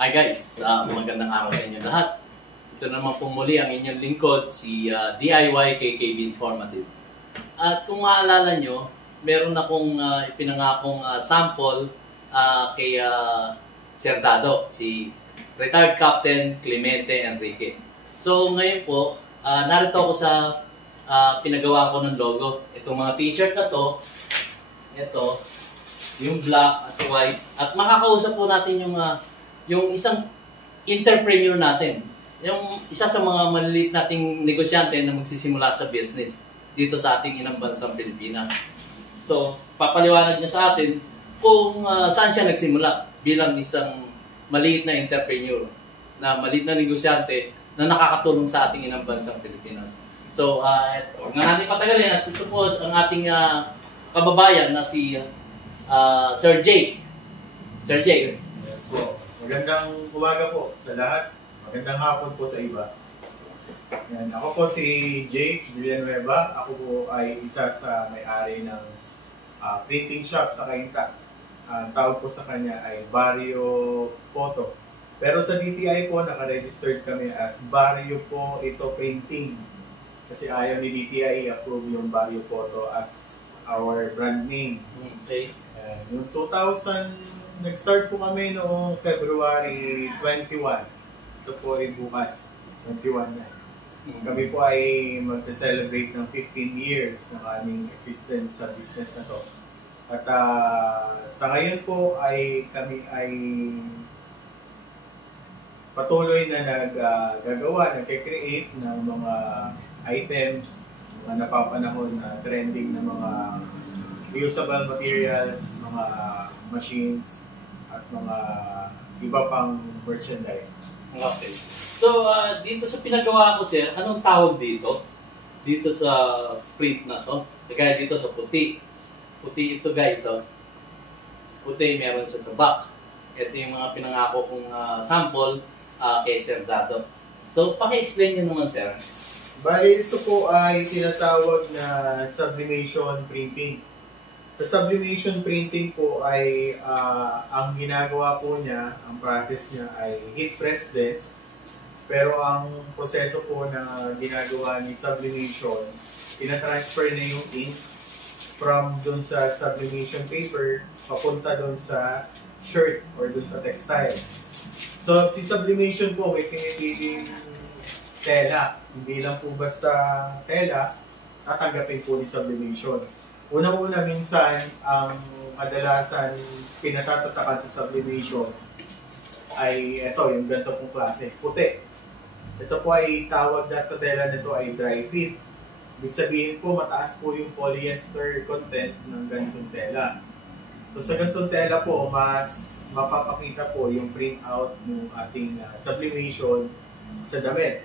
Hi guys, magandang araw sa inyo lahat. Ito naman po muli ang inyong lingkod, si DIY KKB Informative. At kung maalala nyo, meron akong ipinangakong sample kay Sir Dado, si retired Captain Clemente Enrique. So ngayon po, narito ako sa pinagawa ko ng logo. Itong mga t-shirt na to, ito, yung black at white. At makakausap po natin yung isang entrepreneur natin. Yung isa sa mga maliliit nating negosyante na magsisimula sa business dito sa ating inang bansang Pilipinas. So, papaliwanag niya sa atin kung saan siya nagsimula bilang isang maliit na entrepreneur, na maliit na negosyante na nakakatulong sa ating inang bansang Pilipinas. So, huwag na natin patagalin at ito po ang ating kababayan na si Sir Jake. Sir Jake. Yes po. Magandang umaga po sa lahat. Magandang hapon po sa iba. Yan. Ako po si Jake Villanueva. Ako po ay isa sa may-ari ng printing shop sa Cainta. Ang tawag po sa kanya ay Barrio Photo. Pero sa DTI po, naka-registered kami as Barrio po ito Printing. Kasi ayaw ni DTI i-approve yung Barrio Photo as our brand name. Okay. Yung 2000, nag-start po kami noong February 21. Ito po ay bukas, 21 na. Kami po ay magse-celebrate ng 15 years ng aming existence sa business na to. At sa ngayon po ay kami ay patuloy na nagke-create ng mga items, mga napapanahon na trending na mga reusable materials, mga machines, at mga iba pang merchandise. Okay. So, dito sa pinagawa ko, sir, anong tawag dito? Dito sa print na to? Kaya dito sa puti. Puti ito, guys. Oh. Puti, meron siya sa back. Ito yung mga pinangako kong sample kay Sir Dado. So, paki-explain nyo naman, sir. Bali, ito po ay tinatawag na sublimation printing. Sa sublimation printing po ay ang ginagawa po niya, ang process niya ay heat press din. Pero ang proseso po na ginagawa ni sublimation, tina-transfer na yung ink from dun sa sublimation paper papunta dun sa shirt or dun sa textile. So si sublimation po may pinipiling tela. Hindi lang po basta tela, tatanggapin po ni sublimation. Unang-una minsan, ang kadalasan pinatatatakan sa sublimation ay ito, yung ganito pong klase, puti. Ito po ay tawag na sa tela nito ay dry fit. Ibig sabihin po, mataas po yung polyester content ng ganitong tela. So sa ganitong tela po, mas mapapakita po yung printout ng ating sublimation sa damit.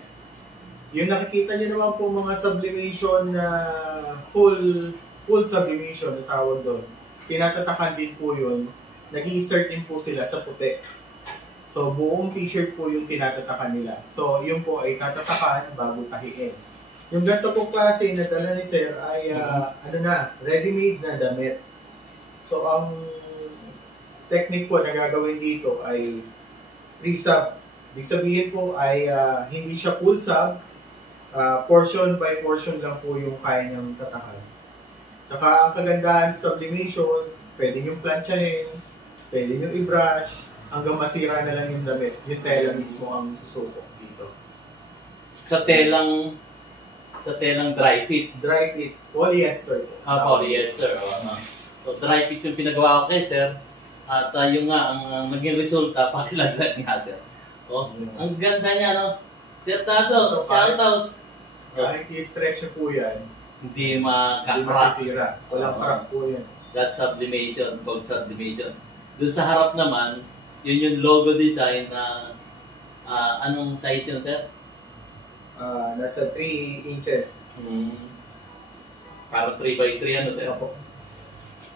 Yung nakikita nyo naman po mga sublimation na full sublimation na tawag doon. Tinatatakan din po yun. Nag-i-insert din po sila sa puti. So, buong t-shirt po yung tinatatakan nila. So, yun po ay tatatakan bago tahiin. Yung ganito po klase na dala ni Sir ay ready-made na damit. So, ang technique po na gagawin dito ay pre-sub. Ibig sabihin po ay hindi siya full sub. Portion by portion lang po yung kaya niyang tatakan. Saka ang kagandahan sa sublimation, pwede nyo planchahin, pwede nyo i-brush, hanggang masira na lang yung damit. Yung tela mismo ang susuko dito. Sa telang dry fit. Dry fit, polyester. Polyester. So dry fit yung pinagawa ko kay sir. At yung nga, ang naging resulta, pakilaglag nga sir. Oh, ang ganda niya, no? Sir Tato, shout out. Kahit i-stretch po yan, hindi hindi masisira. Walang crack po yan. That's sublimation, called sublimation. Doon sa harap naman, yun yung logo design na anong size yun, sir? Nasa 3 inches. Parang 3x3 ano, sir?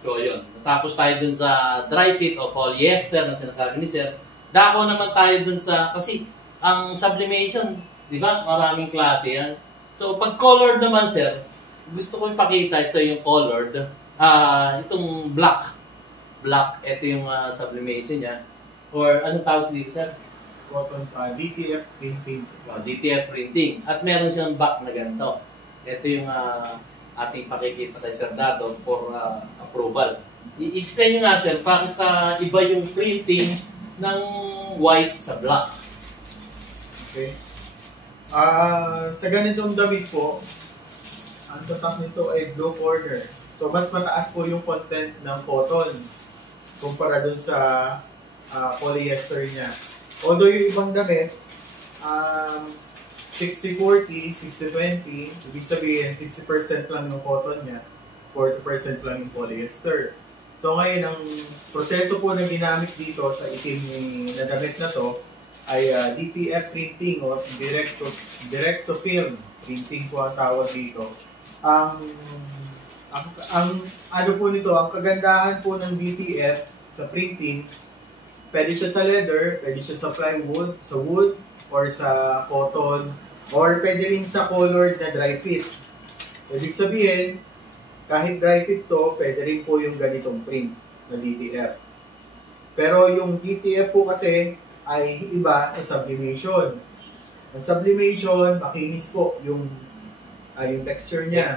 So, yun. Natapos tayo dun sa dry fit o polyester na sinasabi ni sir. Dako naman tayo dun sa, kasi ang sublimation, di ba? Maraming klase yan. So, pag colored naman, sir, gusto ko ipakita, ito yung colored. Itong black. Ito yung sublimation niya. Or anong tawag dito, sir? cotton, DTF printing. DTF printing. At meron siyang back na ganito. Ito yung ating pakikita kay Sir Dado for approval. I-explain nyo nga, sir, bakit iba yung printing ng white sa black. Okay. Sa ganitong damit po, ang tatak nito ay blue corner. So, mas mataas po yung content ng cotton kumpara dun sa polyester niya. Although yung ibang damit, 60-40, 60-20, ibig sabihin 60% lang yung cotton niya, 40% lang yung polyester. So ngayon, ang proseso po na ginamit dito sa itim na damit na to ay DTF printing o direct to film printing po ang tawag dito. Ang ano po nito, ang kagandahan po ng DTF sa printing, pwede siya sa leather, pwede siya sa plywood, sa wood, or sa cotton, or pwede rin sa colored na dry fit. Ibig sabihin, kahit dry fit to, pwede rin po yung ganitong print na DTF. Pero yung DTF po kasi ay iba sa sublimation. Ang sublimation, makinis po yung texture niya.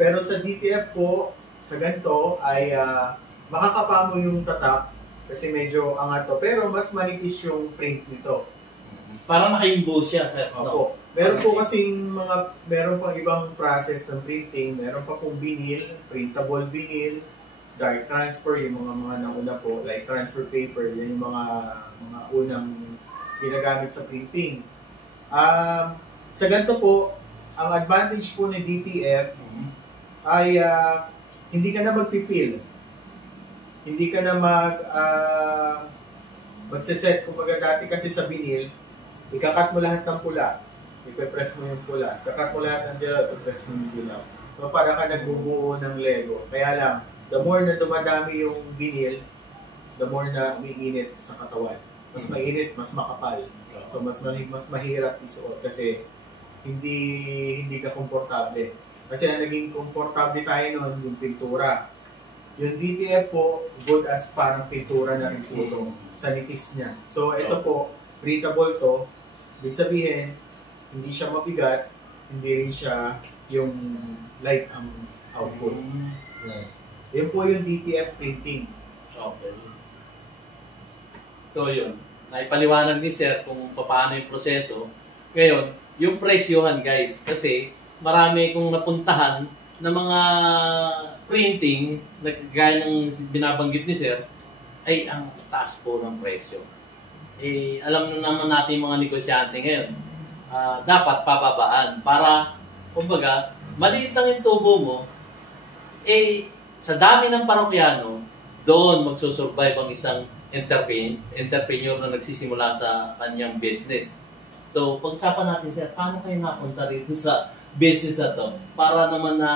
Pero sa DTF po, sa ganito ay makakapa mo yung tatak kasi medyo angat to. Pero mas manipis yung print nito. Para naka-emboss siya, sir. Opo. Meron po kasing meron pang ibang process ng printing. Meron pa pong vinyl, printable vinyl, dark transfer, yung mga nauna po, like transfer paper, yan yung mga unang ginagamit sa printing. Sa ganito po, ang advantage po ng DTF ay hindi ka na magpipil. Hindi ka na magseset. Kumbaga dati kasi sa vinyl, ikakat mo lahat ng pula, ipe-press mo yung pula. Ikakat mo lahat ng dilaw, ipe-press mo yung dilaw. So para ka nagbubuo ng Lego. Kaya lang, the more na dumadami yung vinyl, the more na umiinit sa katawan. Mas mainit, mas makapal. So mas mahirap isuot kasi hindi ka komportable. Kasi ang naging komportable tayo noon, yung pintura. Yung DTF po, good as parang pintura na rin po ito sa nipis niya. So ito po, breathable to. Ibig sabihin, hindi siya mabigat, hindi rin siya yung light ang output. Yan po yung DTF printing. Okay. So yun, naipaliwanag ni Sir kung paano yung proseso. Ngayon, yung presyohan guys, kasi marami kong napuntahan na mga printing na gaya ng binabanggit ni Sir, ay ang taas po ng presyo. Alam naman natin mga negosyante ngayon, dapat pababaan para, kumbaga, maliit lang yung tubo mo, sa dami ng parokyano, doon magsusurvive ang isang entrepreneur na nagsisimula sa kanyang business. So, pag-usapan natin, sir, paano kayo napunta dito sa business na to? Para naman na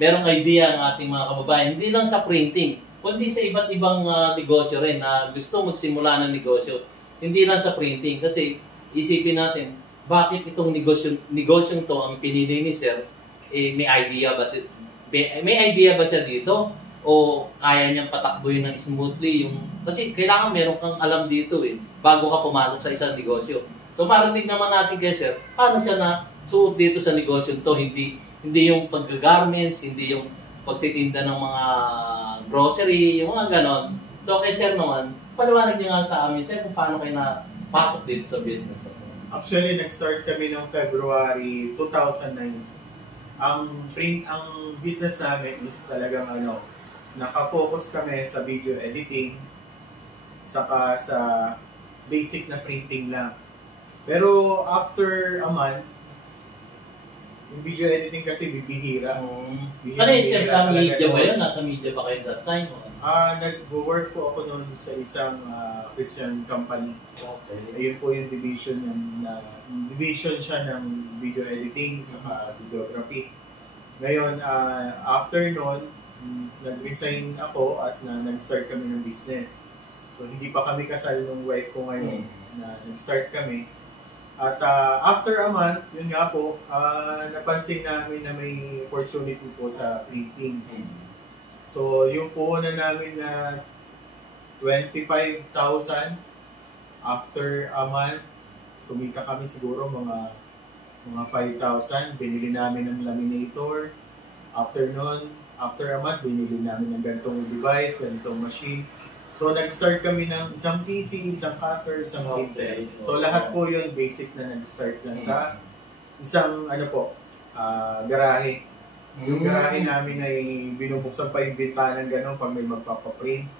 merong idea ng ating mga kababayan, hindi lang sa printing, kundi sa iba't ibang negosyo rin na gusto magsimula ng negosyo. Hindi lang sa printing, kasi isipin natin, bakit itong negosyong to ang pinili ni sir, may idea ba? May idea ba siya dito? O kaya niyang patakbuhin ng smoothly yung... Kasi kailangan meron kang alam dito bago ka pumasok sa isang negosyo. So marinig naman natin kay sir, paano siya na suot dito sa negosyo to? Hindi yung pag-garments, hindi yung pagtitinda ng mga grocery, yung mga ganon. So kay sir naman, paliwanag niyo nga sa amin, sir, kung paano kayo na pasok dito sa business na to. Actually, nag-start kami noong February 2009. Ang business namin is talagang naka-focus kami sa video editing, saka sa basic na printing lang. Pero after a month, yung video editing kasi bibihira. Ano yung sir, sa media ba yun? Nasa media ba kayo that time? Nag-work po ako noon sa isang Christian company. Okay. Ayun po yung division siya ng video editing saka videography. Ngayon, after noon, nag-resign ako at nag-start kami ng business. So hindi pa kami kasal nung wife ko ngayon na nag-start kami. At after a month, yun nga po, napansin namin na may opportunity po sa printing. So yung puhunan namin na 25,000 after a month, kumita kami siguro mga 5,000. Binili namin ng laminator. After a month, binili namin ng ganitong device, ganitong machine. So, nag-start kami ng isang PC, isang cutter, isang printer. So, lahat po yun basic na nag-start lang sa isang, garahe. Yung garahe namin ay binubuksan pa yung bintana ng gano'n pag may magpapaprint.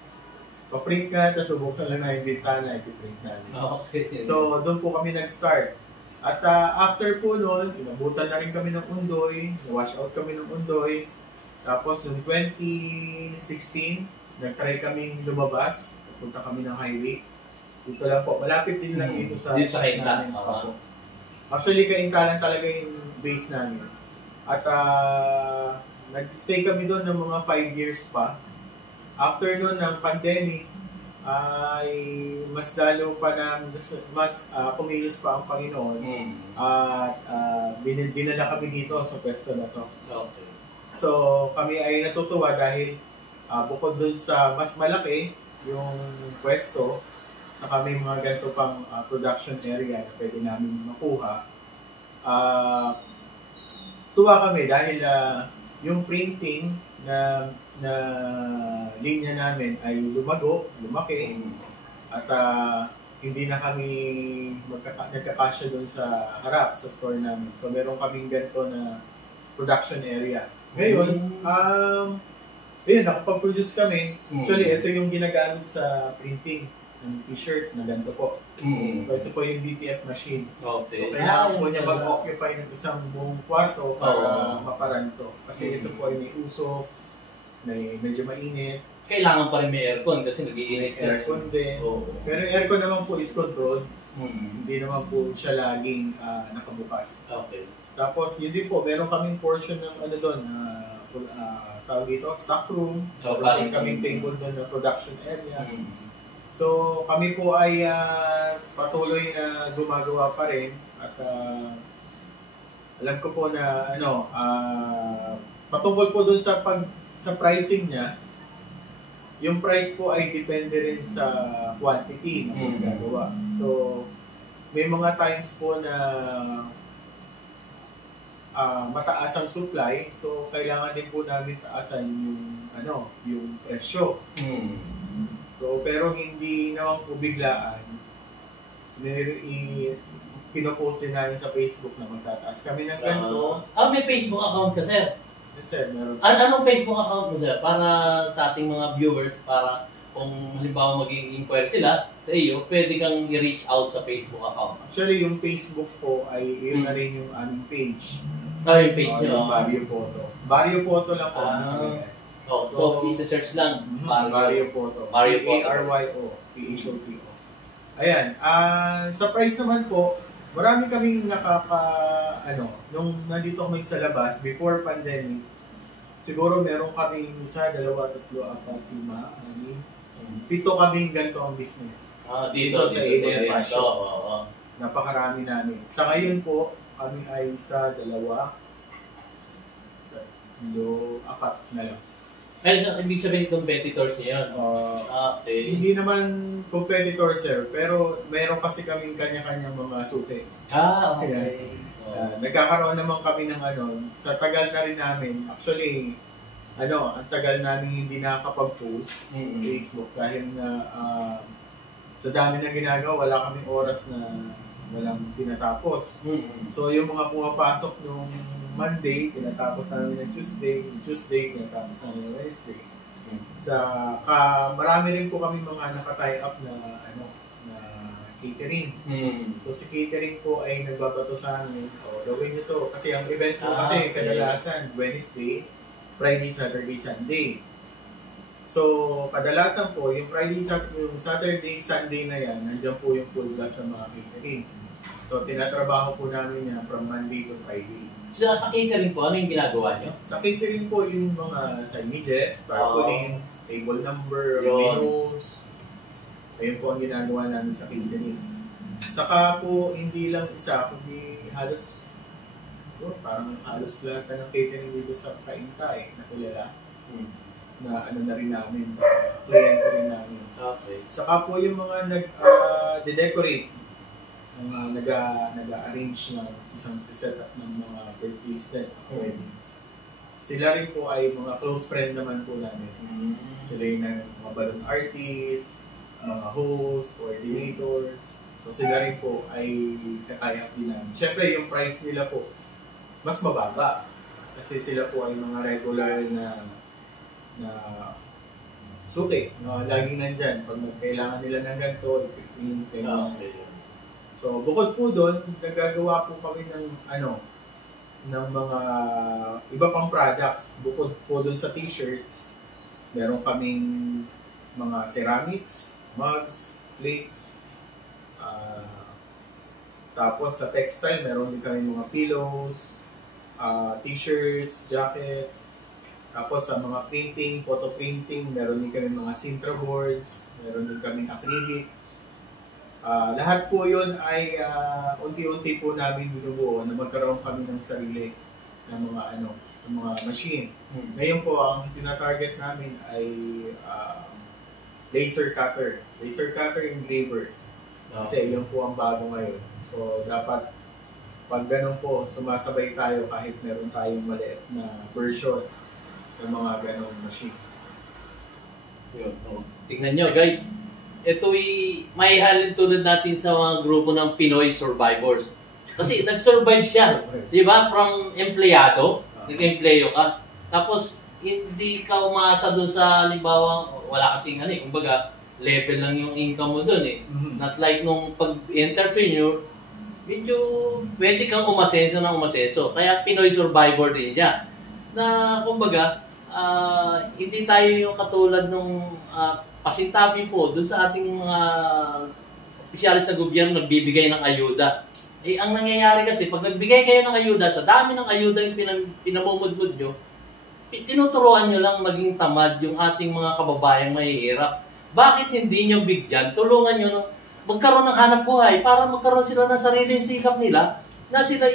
Pa-print ka, tapos bubuksan lang na yung bintana, ipiprint namin. Okay. So, doon po kami nag-start. At after po noon, inabutan na rin kami ng Undoy, wash out kami ng Undoy. Tapos, noong 2016, nag-try kaming lumabas, punta kami ng highway. Dito lang po, malapit din lang dito sa Kainta. Actually, Kainta lang talaga yung base namin. At nag-stay kami doon ng mga 5 years pa. After noon ng pandemic, ay mas lalo pa na mas kumilos pa ang Panginoon. At dinala kami dito sa pwesto na to. Okay. So, kami ay natutuwa dahil bukod dun sa mas malaki yung pwesto, sa kami mga ganito pang production area na pwede namin makuha, tuwa kami dahil yung printing na linya namin ay lumaki, at hindi na kami nagkakasya doon sa harap, sa store namin. So, meron kaming ganito na production area. Ngayon, nakapag-produce kami. Actually, ito yung ginagamit sa printing ng t-shirt na ganito po. So, ito po yung BTF machine. Okay. So, kailangan po niya mag-occupy ng isang buong kwarto para maparan to. Kasi ito po ay may usok, medyo mainit. Kailangan pa rin may aircon kasi nag-iinit. Aircon din. Pero yung aircon naman po is controlled. Hindi naman po siya laging nakabukas. Okay. Tapos, yun din po, meron kaming portion ng doon, tawag dito, stock room. Meron kaming table doon na production area. So, kami po ay patuloy na gumagawa pa rin. At alam ko po na, patungkol po doon sa pricing niya, yung price po ay depende rin sa quantity na gagawa. So, may mga times po na mataas ang supply, so kailangan din po namin taasan yung presyo. So, pero hindi naman po biglaan. Pinopost din namin sa Facebook na magtataas kami ng ganito. May Facebook account ka, sir? Yes, sir, meron. Anong Facebook account mo, sir? Para sa ating mga viewers, para kung halimbawa mag-inquire sila sa iyo, pwede kang i-reach out sa Facebook account. Actually, yung Facebook po ay yun na rin yung aming page. Yung page nyo? Yung Barrio Photo. Barrio Photo lang po. So isa-search lang. Barrio Photo. Baryo. P-H-O-T-O. Ayan. Sa price naman po, marami kaming nung nandito kami sa labas, before pandemic, siguro meron kaming 1, 2, 3, 4, 5, 6, 7 kaming ganito ang business. Dito sa area. Napakarami namin. Sa ngayon po, kami ay sa 2, 4 na lang. Ibig sabihin competitors niya yun? Okay. Hindi naman competitor, sir, pero meron kasi kaming kanya-kanyang mga suti. Okay. Nagkakaroon naman kami ng sa tagal na rin namin, actually, ang tagal namin hindi nakakapag-post sa Facebook dahil na sa dami na ginagawa, wala kaming oras na walang tinatapos. So, yung mga pumapasok nung Monday, tinatapos namin ng Tuesday, tinatapos namin ng Wednesday. Marami rin po kami mga naka-tie up na catering. So, si catering po ay nagbabato sa amin, gawin nyo to. Kasi ang event po kasi kadalasan Wednesday, Friday, Saturday, Sunday. So, kadalasan po, yung Saturday, Sunday na yan, nandiyan po yung full gas sa mga catering. So, tinatrabaho po namin yan from Monday to Friday. So, sa catering po, ano yung ginagawa nyo? Sa catering po, yung mga signages, tarpaulin, table number, menus. Ayun po ang ginagawa namin sa catering. Saka po, hindi lang isa, kundi halos lahat ng catering dito sa Kainta na kilala. Na na rin namin, kliyente rin namin. Okay. Saka po yung mga nagpa-decorate, nag-arrange ng isang setup ng mga birthday steps at weddings. Sila rin po ay mga close friend naman po namin. Sila yung mga balloon artists, mga hosts, coordinators. So sila rin po ay kakayak din namin. Siyempre yung price nila po mas mababa. Kasi sila po ay mga regular na suki. Laging nandyan. Pag kailangan nila ng ganito, i-print. So bukod po doon, nagagawa po kami ng ng mga iba pang products. Bukod po doon sa t-shirts, meron kaming mga ceramics, mugs, plates. Tapos sa textile, meron din kami mga pillows, t-shirts, jackets. Tapos sa mga printing, photo printing, meron din kami mga Sintra boards, meron din kami acrylic. Lahat po yun ay unti-unti po namin binubuo na magkaroon kami ng sarili ng mga ng mga machine. Ngayon po ang tina-target namin ay laser cutter engraver. Kasi yun po ang bago ngayon. So dapat pag ganun po sumasabay tayo kahit meron tayong maliit na version ng mga ganong machine. Yun. Tingnan nyo guys. Ito'y maihalin tulad natin sa mga grupo ng Pinoy Survivors. Kasi nag-survive siya, di ba? From empleyado, nag-empleyo ka. Tapos, hindi ka umaasa doon sa, halimbawa, wala kasing kumbaga, level lang yung income mo doon eh. Not like nung pag-entrepreneur, medyo pwede kang umasenso ng umasenso. Kaya Pinoy Survivor din siya. Na, kumbaga, hindi tayo yung katulad nung pasintabi po dun sa ating mga opisyalis sa gobyerno nagbibigay ng ayuda. Ang nangyayari kasi, pag nagbigay kayo ng ayuda, sa dami ng ayuda yung pinamumudmud nyo, tinuturuan nyo lang maging tamad yung ating mga kababayang mahihirap. Bakit hindi nyo bigyan? Tulungan nyo magkaroon ng hanap buhay para magkaroon sila ng sariling sikap nila na sila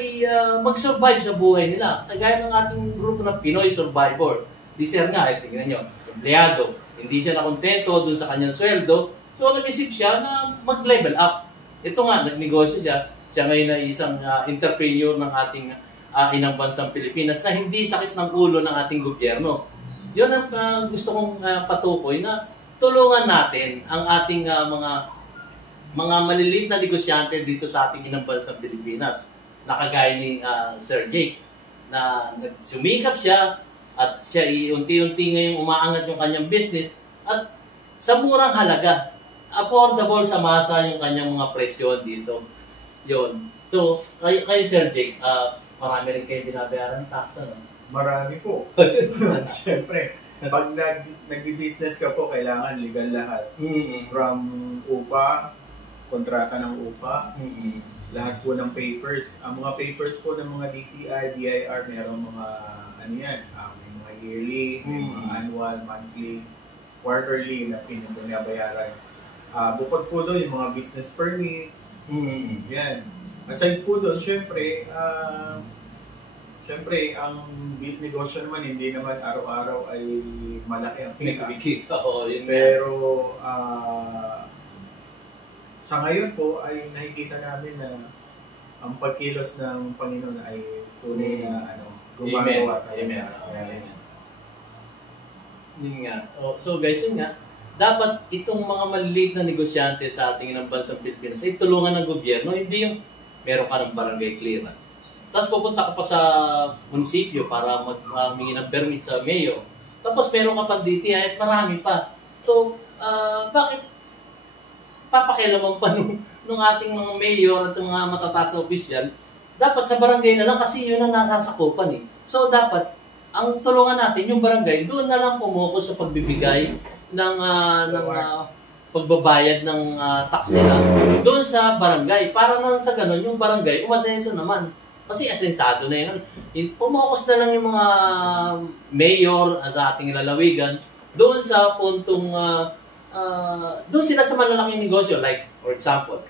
mag-survive sa buhay nila. Kagaya ng ating grupo ng Pinoy Survivor. Di sir nga, tingnan nyo, empleyado. Hindi siya nakontento dun sa kanyang sweldo. So, nag-isip siya na mag-level up. Ito nga, nagnegosyo siya. Siya ngayon ay isang entrepreneur ng ating inang bansang Pilipinas na hindi sakit ng ulo ng ating gobyerno. Yun ang gusto kong patukoy na tulungan natin ang ating mga maliliit na negosyante dito sa ating inang bansang Pilipinas. Nakagaya ni Sir Jake na sumikap siya at siya unti-unti ngayong umaangat yung kanyang business at sa murang halaga, affordable sa masa yung kanyang mga presyon dito. Yun. So, kayo Sir Jake, marami rin kayo binabayaran tax, ano? Marami po. Siyempre, pag nag-business ka po, kailangan legal lahat. From upa, kontrata ng upa, lahat po ng papers. Ang mga papers po ng mga DTI, DIR, mayroong mga may mga yearly, may mga annual, monthly, quarterly na pinabayaran. Bukod po doon yung mga business permits. Yan. Aside po doon, syempre, ang negosyo naman, hindi naman araw-araw ay malaki ang kita. Pero sa ngayon po ay nakikita namin na ang pagkilos ng Panginoon ay tunay na gumagawa tayo. Amen. Yun nga. So guys, yun nga. Dapat itong mga maliliit na negosyante sa ating ng bansang Pilipinas ay tulungan ng gobyerno. Hindi yung meron ka ng barangay clearance. Tapos pupunta ka pa sa munisipyo para maghingi ng permit sa mayor. Tapos meron ka pa DTI at marami pa. So, bakit papakialaman pa nung ating mga mayor at mga matataas na opisyal? Dapat sa barangay na lang kasi yun ang nasasakupan eh. So, dapat ang tulungan natin yung barangay, doon na lang pumukos sa pagbibigay ng pagbabayad ng tax nila doon sa barangay. Para nang sa ganun, yung barangay, umasenso naman. Kasi asensado na yun. Pumukos na lang yung mga mayor sa ating lalawigan doon sa puntong, doon sila sa malalaking negosyo. Like, for example,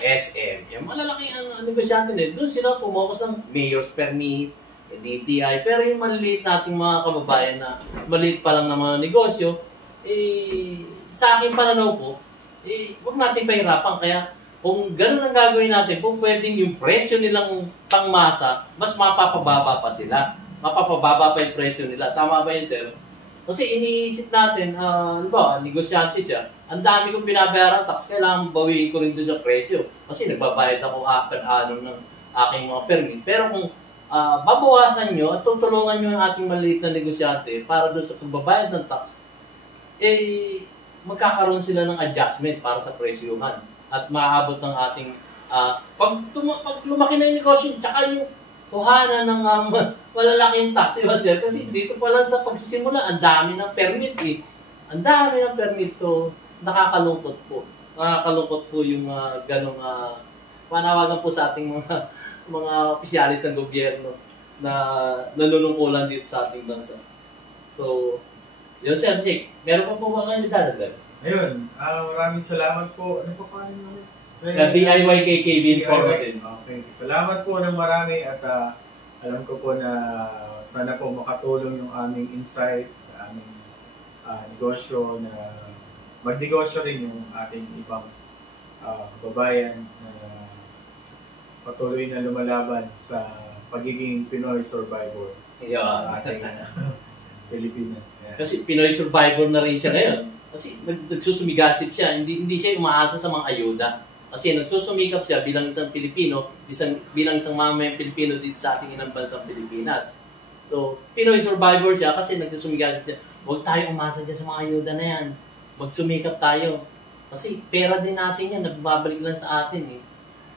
SM, yung malalaking negosyante nila, doon sila pumukos ng mayor's permit, DTI. Pero yung maliliit nating mga kababayan na maliit pa lang ng mga negosyo, sa aking pananaw po, huwag natin pahirapan. Kaya kung ganun ang gagawin natin, kung pwedeng yung presyo nilang pangmasa, mas mapapababa pa sila. Mapapababa pa yung presyo nila. Tama ba yun, sir? Kasi iniisip natin, ano ba, negosyante siya, ang dami kong binabayaran tax, kailangan bawiin ko rin doon sa presyo. Kasi nagbabayad ako per-annum ng aking mga permit. Pero kung babawasan nyo at tutulungan nyo ang ating maliliit na negosyante para doon sa pagbabayad ng tax, magkakaroon sila ng adjustment para sa presyuhan. At maaabot ng ating, pag lumaki na yung negosyo, tsaka yung kuhanan ng malalaking tax, diba sir? Kasi dito pa lang sa pagsisimula, ang dami ng permit eh. Ang dami ng permit. So, nakakalungkot po. Nakakalungkot po yung ganong panawagan po sa ating mga opisyalis ng gobyerno na nanunungkulan dito sa ating bansa. So, yun sir, Nick, meron pa po ba kayo dadagdag? Ayun, maraming salamat po. Ano pa paano namin? DIY KKB Informative. Okay. Salamat po ng marami at alam ko po na sana po makatulong yung aming insights sa aming negosyo na magnegosyo rin yung ating ibang kababayan na patuloy na lumalaban sa pagiging Pinoy survivor sa ating Pilipinas. Yeah. Kasi Pinoy survivor na rin siya ngayon. Kasi nagsusumigasip siya, hindi siya umaasa sa mga ayuda. Kasi nagsusumikap siya bilang isang Pilipino, bilang isang mamayang Pilipino dito sa ating inang bansang Pilipinas. So, Pinoy survivor siya kasi nagsusumigasip siya. Huwag tayo umasa dyan sa mga ayuda na yan. Magsumikap tayo. Kasi pera din natin yan, nagbabalik lang sa atin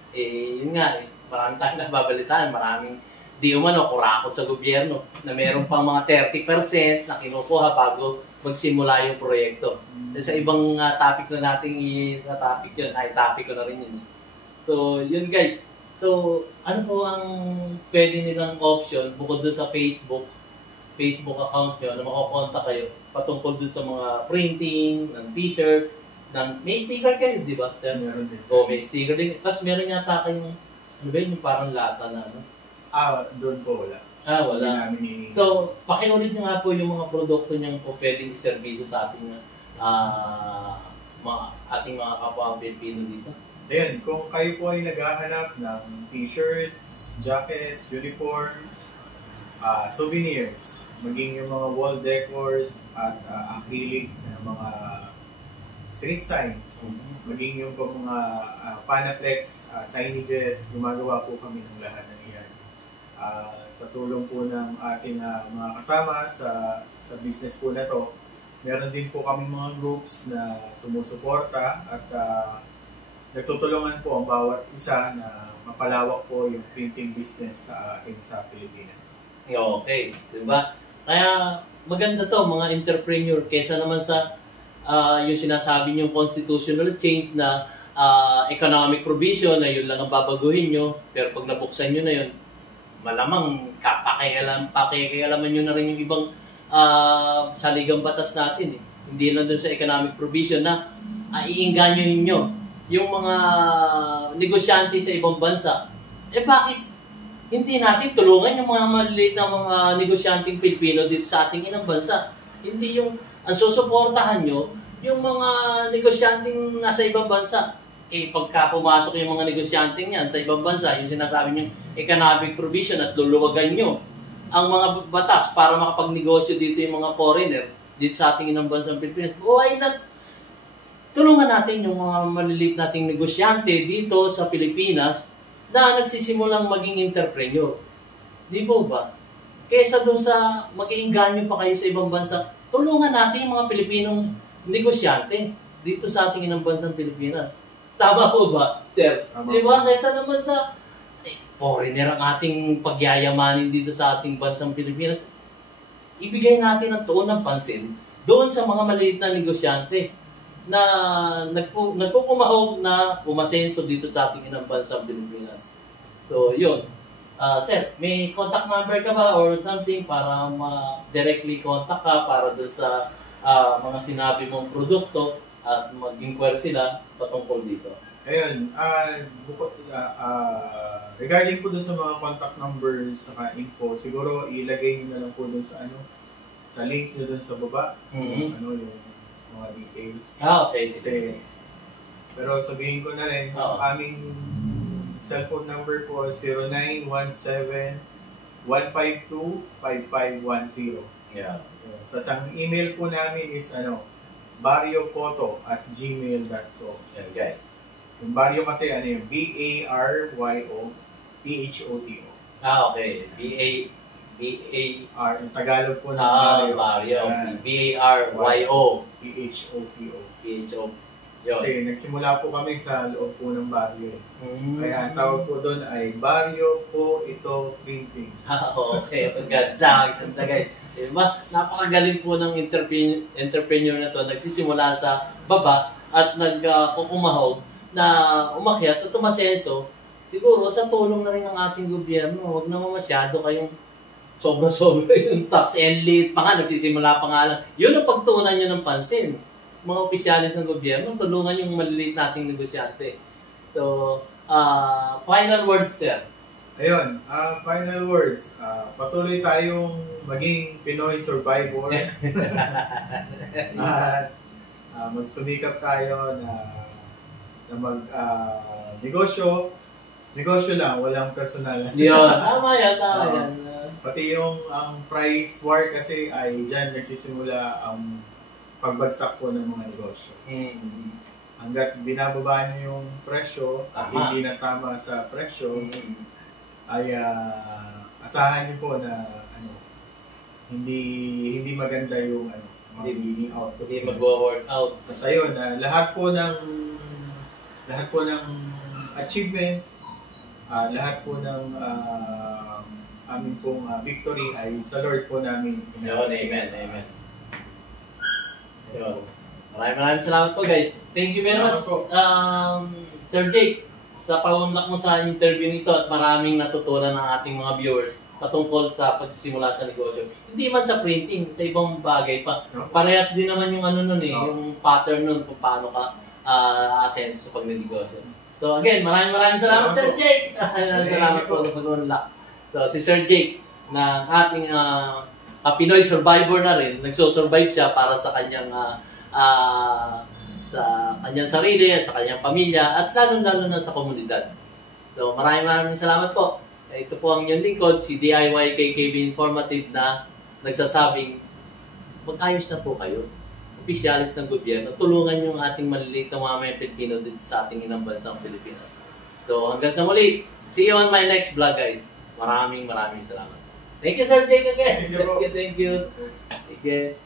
yun nga marami tayong nababalitaan, maraming di umano kurakot sa gobyerno na meron pang mga 30% na kinukuha bago magsimula yung proyekto. Sa ibang topic na nating topic yun, topic ko na rin yun. So, yun guys. So, ano po ang pwede nilang option bukod dun sa Facebook account nyo na makakontak kayo patungkol dun sa mga printing, ng t-shirt, may sticker kayo, di ba? Meron din. So, may sticker din. Tapos meron yata kayong, ano ba yun, yung parang lata na ano? Doon po wala. Wala. So, pakiulit nyo nga po yung mga produkto niyang po pwedeng iservisyo sa ating mga kapwa Pilipino dito. Ayan, kung kayo po ay naghahanap ng t-shirts, jackets, uniforms, souvenirs, maging yung mga wall decors at acrylic na mga street signs, maging yung po mga panaflex, signages, gumagawa po kami ng lahat ng iyan. Sa tulong po ng ating mga kasama sa business po na to, meron din po kami mga groups na sumusuporta at nagtutulungan po ang bawat isa na mapalawak po yung printing business sa ating sa Pilipinas. Okay, di ba? Kaya maganda to mga entrepreneur kaysa naman sa yung sinasabi niyong constitutional change na economic provision na yun lang ang babaguhin nyo, pero pag nabuksan nyo na yun, malamang pakikialaman nyo na rin yung ibang saligang batas natin. Hindi lang dun sa economic provision na iinganyohin nyo yung mga negosyante sa ibang bansa. Bakit hindi natin tulungan yung mga maliliit na mga negosyanteng Pilipino dito sa ating inang bansa? Hindi yung ang susuportahan nyo yung mga negosyanteng nasa ibang bansa. Pagka pumasok yung mga negosyanteng yan sa ibang bansa, yung sinasabi nyo economic provision at luluwagan nyo ang mga batas para makapagnegosyo dito yung mga foreigner dito sa ating inang bansang Pilipinas. Why not? Tulungan natin yung mga maliliit nating negosyante dito sa Pilipinas na nagsisimulang maging entrepreneur. Di po ba? Kesa doon sa mag-iinganyo pa kayo sa ibang bansa, tulungan natin yung mga Pilipinong negosyante dito sa ating inang bansang Pilipinas. Tama po ba, sir? Di ba? Kesa naman sa foreigner ang ating pagyayamanin dito sa ating bansang Pilipinas, ibigay natin ang tuon ng pansin doon sa mga maliit na negosyante na nagpukumahog na pumasenso dito sa ating inang bansang Pilipinas. So, yun. Sir, may contact number ka ba or something para directly contact ka para doon sa mga sinabi mong produkto at mag-inquire sila patungkol dito? Ayun, regarding po doon sa mga contact numbers sa info, siguro ilagay nyo na lang po doon sa sa link nyo doon sa baba, yung mga details. Okay. Kasi Pero sabihin ko na rin, Oo. ang aming cellphone number po is 0917-152-5510. Yeah. Tapos ang email po namin is barriopoto@gmail.com. Yan guys. Yung barrio kasi BARYOPHOTO. Okay. B-A... Yung Tagalog po ng Barrio. Yan. B-A-R-Y-O. PHOTO. P-H-O. Yun. Kasi nagsimula po kami sa loob po ng barrio. Kaya ang Mm. tawag po doon ay Barrio po ito printing. Okay. Ang ganda. Ang ganda guys. Diba? Napakagaling po ng entrepreneur na to. Nagsisimula sa baba at nagkukumahog na umakyat at umasenso. Siguro sa tulong na rin ng ating gobyerno. Huwag naman masyado kayong sobra-sobra yung tax and late pa nga. Nagsisimula pa nga lang. Yun ang pagtuunan nyo ng pansin. Mga opisyalis ng gobyerno, tulungan yung maliliit nating negosyante. So, final words, sir. Ayun, final words. Patuloy tayong maging Pinoy survivor. At magsumikap tayo na negosyo. Negosyo lang, walang personal. Yun, tama yan, tama yan. Pati yung price war kasi ay dyan nagsisimula ang pagbagsak po ng mga negosyo. Hanggat binababa niyo yung presyo at hindi na tama sa presyo, ay asahan niyo po na hindi maganda yung magiging output. Hindi mag-work out. At ayun, lahat po ng achievement, lahat po ng aming pong victory ay sa Lord po namin. Yun, amen, amen. Yun. Maraming salamat po guys. Thank you very much, Sir Jake, sa paunlak mo sa interview nito at maraming natutunan ng ating mga viewers patungkol sa pagsisimula sa negosyo. Hindi man sa printing, sa ibang bagay pa. Parehas din naman yung yung pattern nun kung paano ka aasenso sa pagnegosyo. So again, maraming salamat, Sir Jake. Salamat po sa pag-unlock. So si Sir Jake, na ating Pinoy survivor na rin, nagso-survive siya para sa kanyang sarili at sa kanyang pamilya at lalo-lalo na sa komunidad. So maraming salamat po. Ito po ang inyong lingkod, si DIY KKB Informative na nagsasabing mag-ayos na po kayo. Opisyalis ng gobyerno, tulungan yung ating maliliit na mga Pilipino dito sa ating inang bansang Pilipinas. So hanggang sa muli, see you on my next vlog guys. Maraming salamat. Thank you, Sir Jake again. Thank you. Thank you.